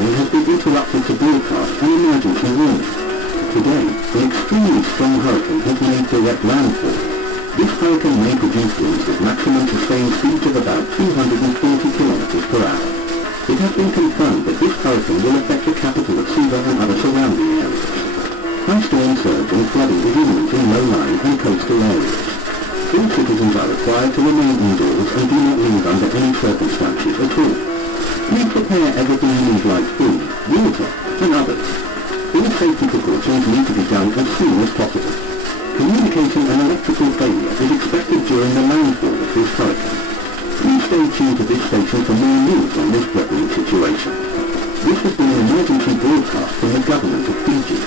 planning has been interrupted to broadcast an emergency warning. Today, an extremely strong hurricane has made direct landfall. This hurricane may produce winds with maximum sustained speeds of about 240 kilometers per hour. It has been confirmed that this hurricane will affect the capital of Suva and other surrounding areas. High storm surge and flooding is imminent in low-lying and coastal areas. All citizens are required to remain indoors and do not leave under any circumstances at all. Please prepare everything you need like food, water, and others. All safety precautions need to be done as soon as possible. Communication and electrical failure is expected during the landfall of this hurricane. Please stay tuned to this station for more news on this threatening situation. This has been an emergency broadcast from the government of Fiji.